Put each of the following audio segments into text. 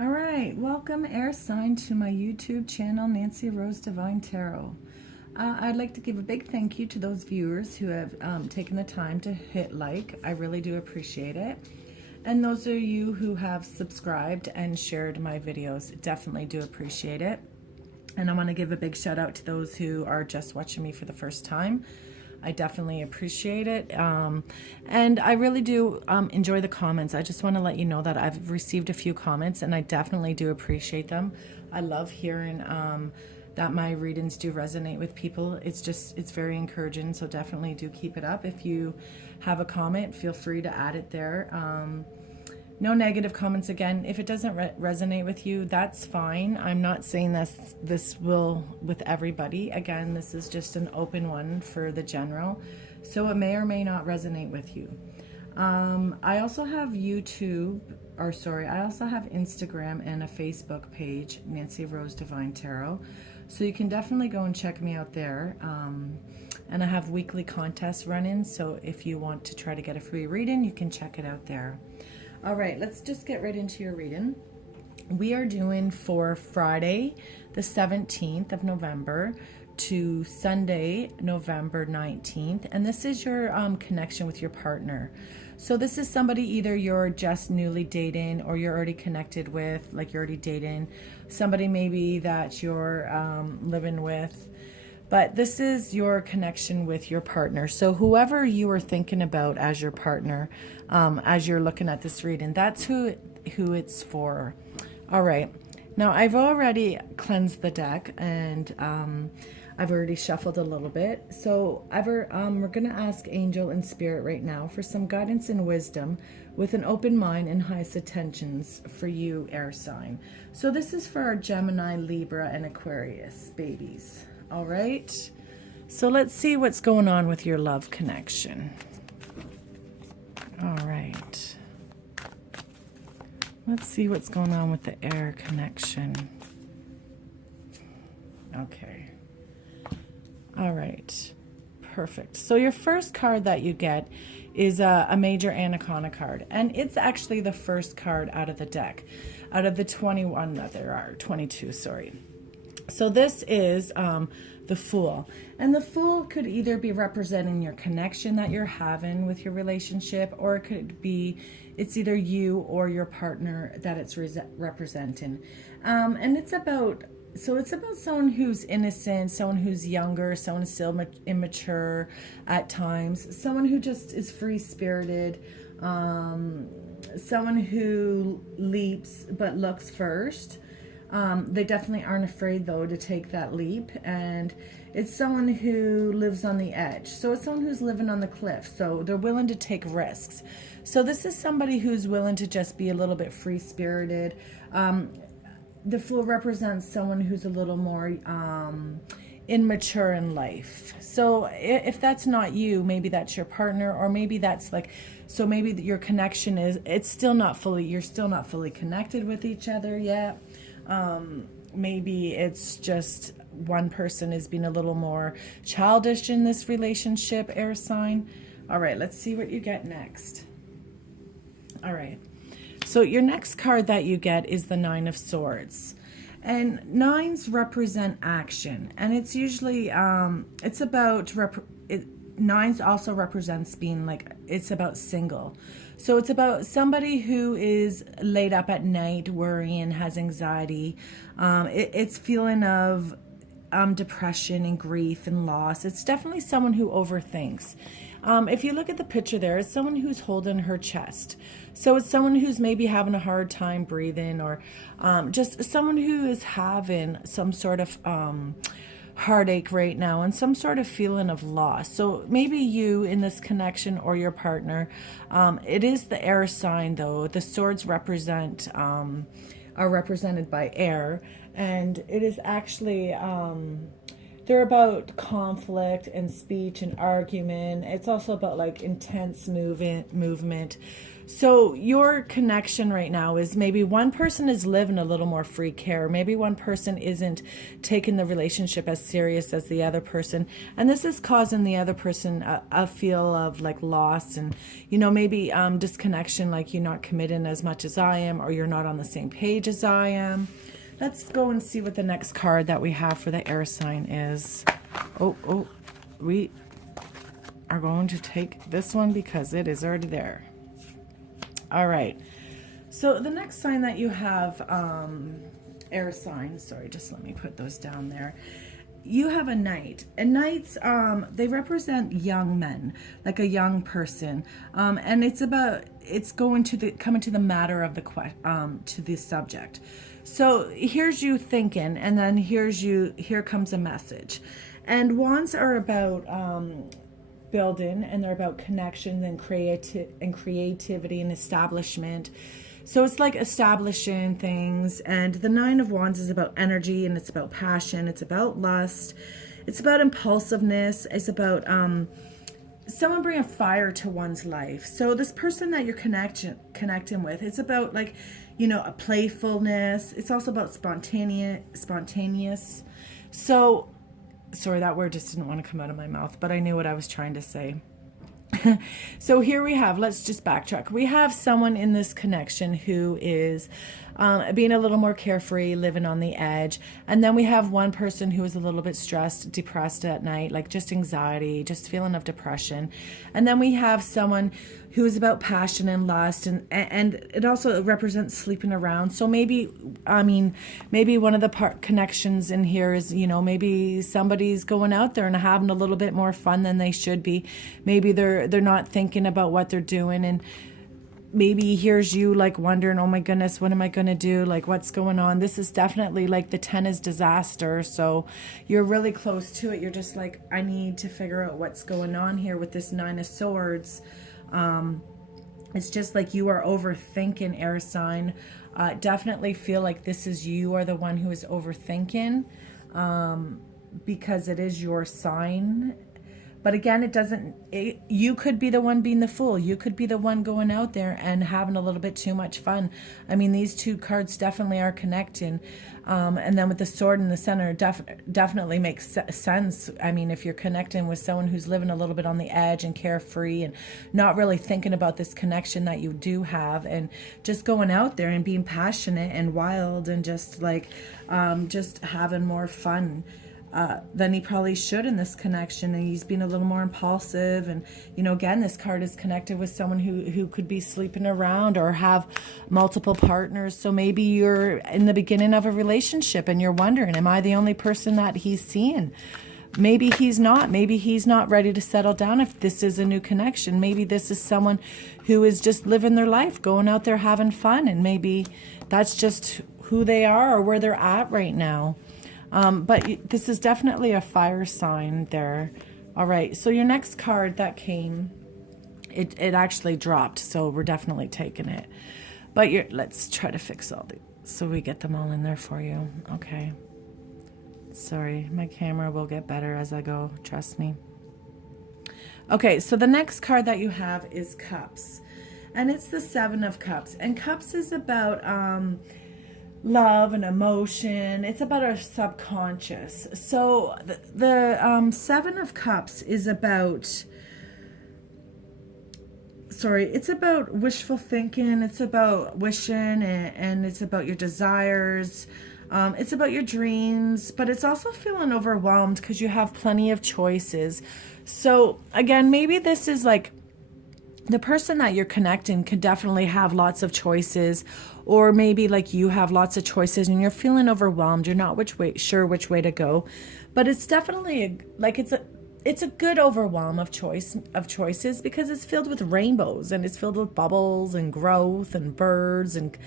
All right, welcome air sign to my YouTube channel, Nancyrosedivinetarot. I'd like to give a big thank you to those viewers who have taken the time to hit like. I really do appreciate it. And those of you who have subscribed and shared my videos, definitely do appreciate it. And I want to give a big shout out to those who are just watching me for the first time. I definitely appreciate it. And I really do enjoy the comments. I just want to let you know that I've received a few comments and I definitely do appreciate them. I love hearing that my readings do resonate with people. It's very encouraging. So definitely do keep it up. If you have a comment, feel free to add it there. No negative comments again. If it doesn't resonate with you, that's fine. I'm not saying this will with everybody. Again, this is just an open one for the general. So it may or may not resonate with you. I also have I also have Instagram and a Facebook page, Nancyrosedivinetarot. So you can definitely go and check me out there. And I have weekly contests running. So if you want to try to get a free reading, you can check it out there. All right, let's just get right into your reading. We are doing for Friday, the 17th of November to Sunday, November 19th. And this is your connection with your partner. So this is somebody either you're just newly dating or you're already connected with, like you're already dating. Somebody maybe that you're living with. But this is your connection with your partner. So whoever you are thinking about as your partner, as you're looking at this reading, that's who it's for. All right. Now, I've already cleansed the deck and I've already shuffled a little bit. So we're going to ask Angel and Spirit right now for some guidance and wisdom with an open mind and highest intentions for you, air sign. So this is for our Gemini, Libra, and Aquarius babies. All right, so let's see what's going on with your love connection. All right, let's see what's going on with the air connection. Okay, all right, perfect. So your first card that you get is a major anaconda card, and it's actually the first card out of the deck, out of the 21 that there are, 22, sorry. So this is the Fool. And the Fool could either be representing your connection that you're having with your relationship, or it could be, it's either you or your partner that it's representing. And it's about someone who's innocent, someone who's younger, someone who's still immature at times, someone who just is free-spirited, someone who leaps but looks first. They definitely aren't afraid, though, to take that leap. And it's someone who lives on the edge. So it's someone who's living on the cliff. So they're willing to take risks. So this is somebody who's willing to just be a little bit free-spirited. The Fool represents someone who's a little more immature in life. So if that's not you, maybe that's your partner, or maybe that's like, so maybe your connection is, you're still not fully connected with each other yet. Maybe it's just one person is being a little more childish in this relationship, air sign. All right, let's see what you get next. All right, so your next card that you get is the Nine of Swords. And nines represent action, and it's usually it's about nines also represents being like, it's about single. So it's about somebody who is laid up at night worrying, has anxiety. It's feeling of depression and grief and loss. It's definitely someone who overthinks. If you look at the picture there, it's someone who's holding her chest. So it's someone who's maybe having a hard time breathing, or just someone who is having some sort of heartache right now and some sort of feeling of loss. So maybe you in this connection or your partner, it is the air sign, though. The swords are represented by air, and it is actually they're about conflict and speech and argument. It's also about like intense movement. So your connection right now is maybe one person is living a little more free care. Maybe one person isn't taking the relationship as serious as the other person. And this is causing the other person a feel of like loss and, you know, maybe disconnection, like you're not committing as much as I am, or you're not on the same page as I am. Let's go and see what the next card that we have for the air sign is. We are going to take this one because it is already there. All right, so the next sign that you have, air sign, sorry, just let me put those down there. You have a knight, and knights, they represent young men, like a young person, and it's coming to the matter of to the subject. So here's you thinking, and then here comes a message. And wands are about building, and they're about connections and creativity and establishment. So it's like establishing things. And the Nine of Wands is about energy, and it's about passion, it's about lust, it's about impulsiveness, it's about someone bringing fire to one's life. So this person that you're connecting with, it's about, like, you know, a playfulness. It's also about spontaneous. So sorry, that word just didn't want to come out of my mouth, but I knew what I was trying to say. So here we have, let's just backtrack. We have someone in this connection who is being a little more carefree, living on the edge. And then we have one person who is a little bit stressed, depressed at night, like just anxiety, just feeling of depression. And then we have someone who is about passion and lust, and it also represents sleeping around. So maybe one of the connections in here is, you know, maybe somebody's going out there and having a little bit more fun than they should be. Maybe they're not thinking about what they're doing, and maybe here's you like wondering, oh my goodness, what am I going to do? Like, what's going on? This is definitely like the 10 is disaster. So you're really close to it. You're just like, I need to figure out what's going on here with this 9 of Swords. It's just like you are overthinking, air sign. Definitely feel like you are the one who is overthinking, because it is your sign. But again, you could be the one being the fool. You could be the one going out there and having a little bit too much fun. I mean, these two cards definitely are connecting. And then with the sword in the center, definitely makes sense. I mean, if you're connecting with someone who's living a little bit on the edge and carefree and not really thinking about this connection that you do have, and just going out there and being passionate and wild and just like, just having more fun than he probably should in this connection, and he's being a little more impulsive. And, you know, again, this card is connected with someone who could be sleeping around or have multiple partners. So maybe you're in the beginning of a relationship and you're wondering, am I the only person that he's seeing? Maybe he's not. Maybe he's not ready to settle down if this is a new connection. Maybe this is someone who is just living their life, going out there having fun, and maybe that's just who they are or where they're at right now. But this is definitely a fire sign there. All right, so your next card that came, it actually dropped, so we're definitely taking it. But let's try to fix all so we get them all in there for you. Okay. Sorry, my camera will get better as I go, trust me. Okay, so the next card that you have is Cups. And it's the 7 of Cups. And Cups is about love and emotion. It's about our subconscious. So the 7 of Cups is about, it's about wishful thinking. It's about wishing, and it's about your desires. It's about your dreams, but it's also feeling overwhelmed because you have plenty of choices. So again, maybe this is like the person that you're connecting could definitely have lots of choices, or maybe like you have lots of choices and you're feeling overwhelmed. You're not sure which way to go, but it's definitely it's a good overwhelm of choices, because it's filled with rainbows and it's filled with bubbles and growth and birds and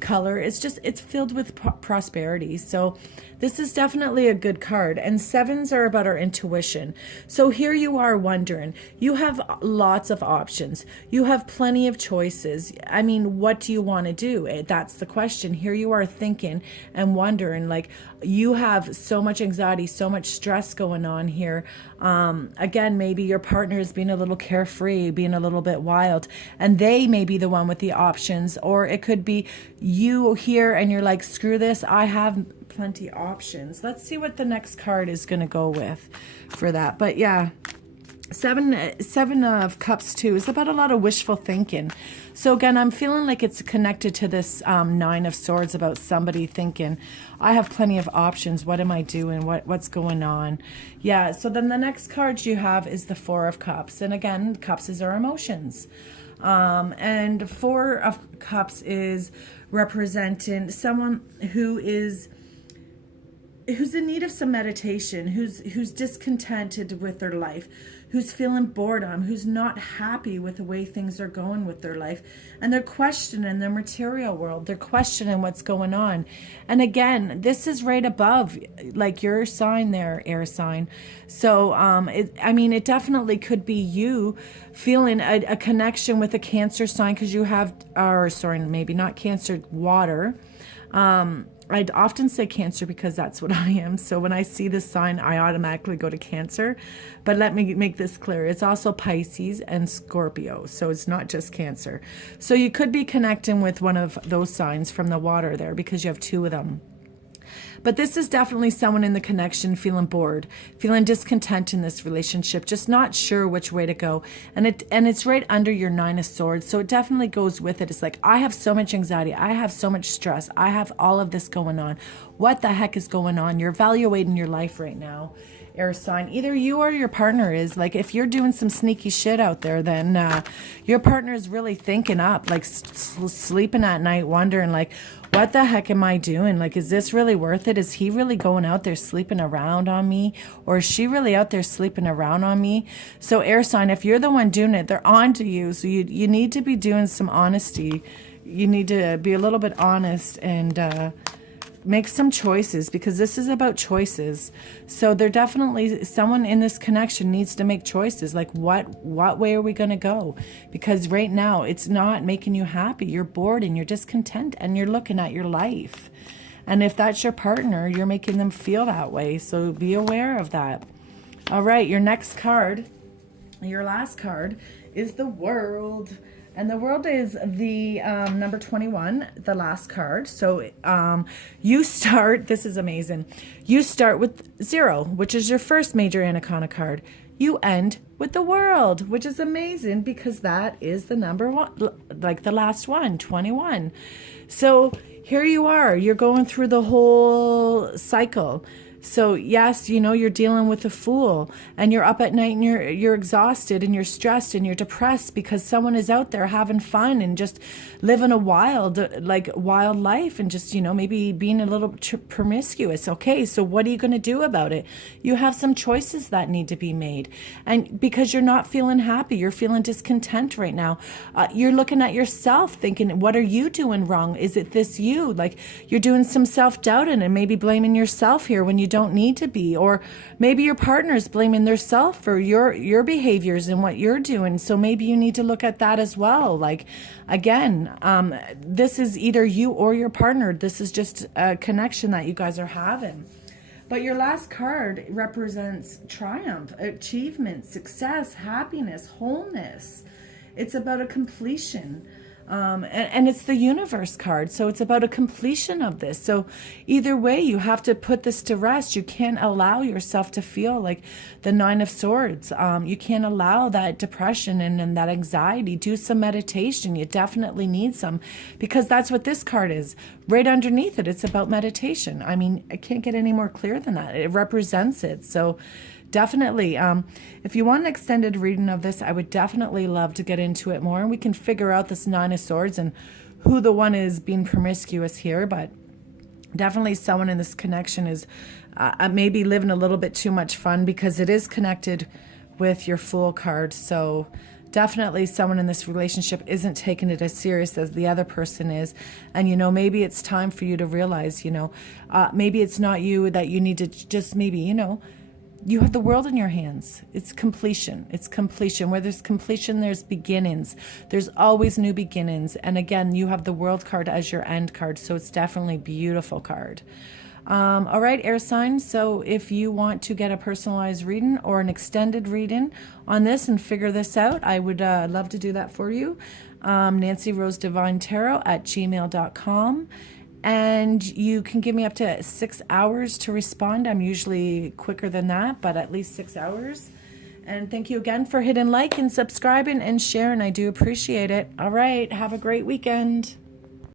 color. It's filled with prosperity. So this is definitely a good card. And sevens are about our intuition. So here you are wondering, you have lots of options. You have plenty of choices. I mean, what do you want to do? That's the question. Here you are thinking and wondering, like, you have so much anxiety, so much stress going on here. Again, maybe your partner is being a little carefree, being a little bit wild, and they may be the one with the options. Or it could be you here and you're like, screw this, I have plenty options. Let's see what the next card is going to go with for that. But yeah, Seven of Cups too is about a lot of wishful thinking. So again, I'm feeling like it's connected to this Nine of Swords, about somebody thinking, I have plenty of options. What am I doing? What's going on? Yeah. So then the next card you have is the Four of Cups. And again, cups is our emotions. And Four of Cups is representing someone who's in need of some meditation, who's discontented with their life, who's feeling boredom, who's not happy with the way things are going with their life. And they're questioning their material world. They're questioning what's going on. And again, this is right above, like, your sign there, air sign. So, it definitely could be you feeling a connection with a Cancer sign, because you have, or sorry, maybe not Cancer, water. I'd often say Cancer because that's what I am. So when I see this sign, I automatically go to Cancer. But let me make this clear. It's also Pisces and Scorpio. So it's not just Cancer. So you could be connecting with one of those signs from the water there, because you have two of them. But this is definitely someone in the connection feeling bored, feeling discontent in this relationship, just not sure which way to go. And it's right under your Nine of Swords. So it definitely goes with it. It's like, I have so much anxiety. I have so much stress. I have all of this going on. What the heck is going on? You're evaluating your life right now, air sign. Either you or your partner is. Like, if you're doing some sneaky shit out there, then your partner is really thinking up, like sleeping at night, wondering, like, what the heck am I doing? Like, is this really worth it? Is he really going out there sleeping around on me? Or is she really out there sleeping around on me? So air sign, if you're the one doing it, they're on to you. So you need to be doing some honesty. You need to be a little bit honest and make some choices, because this is about choices. So there definitely, someone in this connection needs to make choices. Like, what way are we going to go? Because right now it's not making you happy. You're bored and you're discontent and you're looking at your life. And if that's your partner, you're making them feel that way. So be aware of that. All right. Your next card, your last card, is the World. And the World is the number 21, the last card. So you start, this is amazing. You start with 0, which is your first major Anaconda card. You end with the World, which is amazing, because that is the number one, like the last one, 21. So here you are, you're going through the whole cycle. So yes, you're dealing with a Fool, and you're up at night and you're exhausted and you're stressed and you're depressed because someone is out there having fun and just living a wild life, and just, maybe being a little promiscuous. Okay, so what are you going to do about it? You have some choices that need to be made. And because you're not feeling happy, you're feeling discontent right now. You're looking at yourself thinking, what are you doing wrong? Is it this you? Like, you're doing some self-doubting and maybe blaming yourself here when you don't need to be. Or maybe your partner's blaming themselves for your behaviors and what you're doing. So maybe you need to look at that as well. Like, again, this is either you or your partner. This is just a connection that you guys are having. But your last card represents triumph, achievement, success, happiness, wholeness. It's about a completion. And it's the Universe card. So it's about a completion of this. So either way, you have to put this to rest. You can't allow yourself to feel like the Nine of Swords. You can't allow that depression and that anxiety. Do some meditation. You definitely need some, because that's what this card is. Right underneath it, it's about meditation. I mean, I can't get any more clear than that. It represents it. So definitely, if you want an extended reading of this, I would definitely love to get into it more, and we can figure out this Nine of Swords and who the one is being promiscuous here. But definitely someone in this connection is maybe living a little bit too much fun, because it is connected with your Fool card. So definitely someone in this relationship isn't taking it as serious as the other person is. And, you know, maybe it's time for you to realize, you know, maybe it's not you, that you need to just maybe, you know, you have the world in your hands. It's completion. It's completion. Where there's completion, there's beginnings. There's always new beginnings. And again, you have the world card as your end card. So it's definitely a beautiful card. All right, air signs. So if you want to get a personalized reading or an extended reading on this and figure this out, I would love to do that for you. Nancyrosedivinetarot@gmail.com. And you can give me up to 6 hours to respond. I'm usually quicker than that, but at least 6 hours. And thank you again for hitting like and subscribing and sharing. I do appreciate it. All right, have a great weekend.